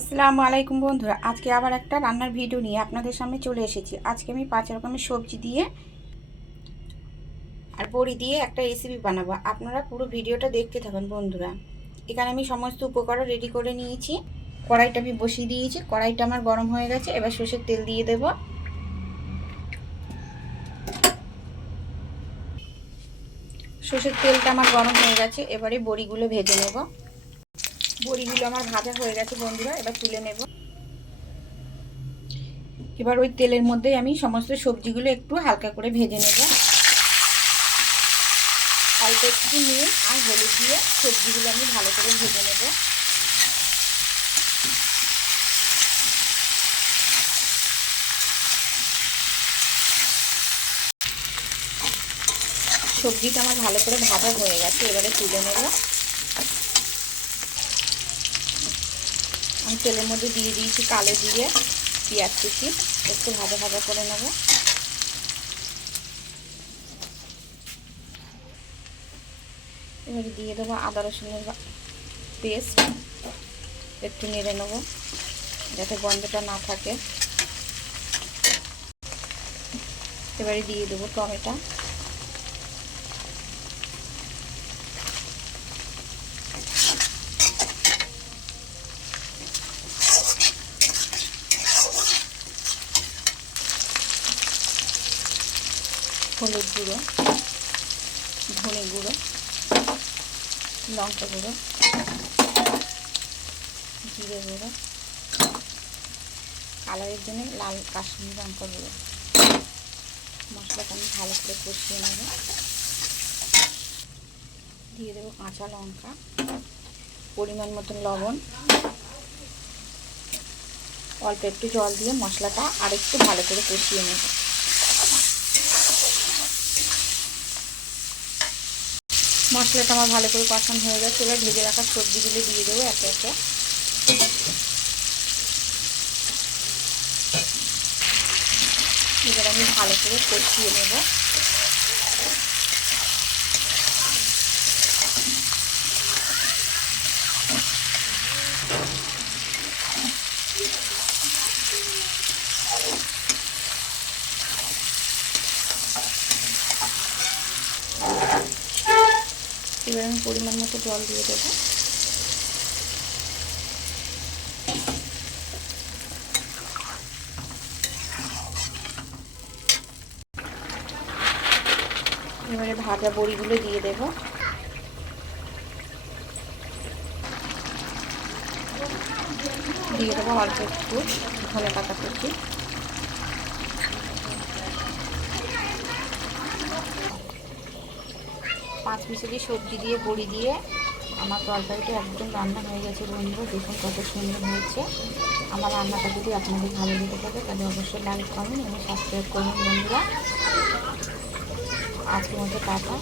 আসসালামু আলাইকুম বন্ধুরা, আজকে আবার একটা রান্নার ভিডিও নিয়ে আপনাদের সামনে চলে এসেছি। আজকে আমি 5 রকমের সবজি দিয়ে আর বড়ি দিয়ে একটা রেসিপি বানাবো। আপনারা পুরো ভিডিওটা দেখতে থাকুন বন্ধুরা। এখানে আমি সমস্ত উপকরণ রেডি করে নিয়েছি। কড়াইটা আমি বসিয়ে দিয়েছি, কড়াইটা আমার গরম হয়ে গেছে। এবার সরষের তেল দিয়ে দেব। সরষের তেলটা আমার গরম হয়ে গেছে, এবারে বড়িগুলো ভেজে নেব। বড়িগুলো আমার ভাজা হয়ে গেছে বন্ধুরা, এবার তুলে নেব। এবার ওই তেলের মধ্যেই আমি সমস্ত সবজিগুলো একটু হালকা করে ভেজে নেব। অল্প একটু নুন আর হলুদ দিয়ে সবজিগুলো আমি ভালো করে ভেজে নেব। সবজিটা আমার ভালো করে ভাজা হয়ে গেছে, এবারে তুলে নেব। আমি তেলের মধ্যে দিয়ে দিয়েছি কালো জিরে, পেঁয়াজ কুচি, একটু ভাজা ভাজা করে নেব। এবারে দিয়ে দেবো আদা রসুনের পেস্ট, একটু নেড়ে নেব যাতে গন্ধটা না থাকে। এবারে দিয়ে দেবো টমেটো, হলুদ গুঁড়ো, ধনে গুঁড়ো, লঙ্কা গুঁড়ো, জিরে গুঁড়ো, কালারের জন্য লাল কাশ্মীরি লঙ্কা গুঁড়ো। মশলাটা আমি ভালো করে কষিয়ে নেব। দিয়ে দেবো কাঁচা লঙ্কা, পরিমাণ মতন লবণ, অল্প একটু জল দিয়ে মশলাটা আরেকটু ভালো করে কষিয়ে নেব। মশলাটা আমার ভালো করে কষানো হয়ে গেছে, এবার ভেজে রাখা সবজিগুলো দিয়ে দেবো একে একে। এবার আমি ভালো করে কষিয়ে নেব। এবার আমি পরিমাণ মতো জল দিয়ে দেবো। এবারে ভাজা বড়িগুলো দিয়ে দেবো। দিয়ে দেবো অল্প একটু ধনে পাতা কুচি। পাঁচ মিশালি সবজি দিয়ে বড়ি দিয়ে আমার তরকারিটা একদম রান্না হয়ে গেছে বন্ধুরা। দেখুন কত সুন্দর হয়েছে। আমার রান্নাটা যদি আপনাদের ভালো লেগে থাকে তাহলে অবশ্যই লাইক করুন এবং সাবস্ক্রাইব করুন বন্ধুরা। আজকের মতো টাটা।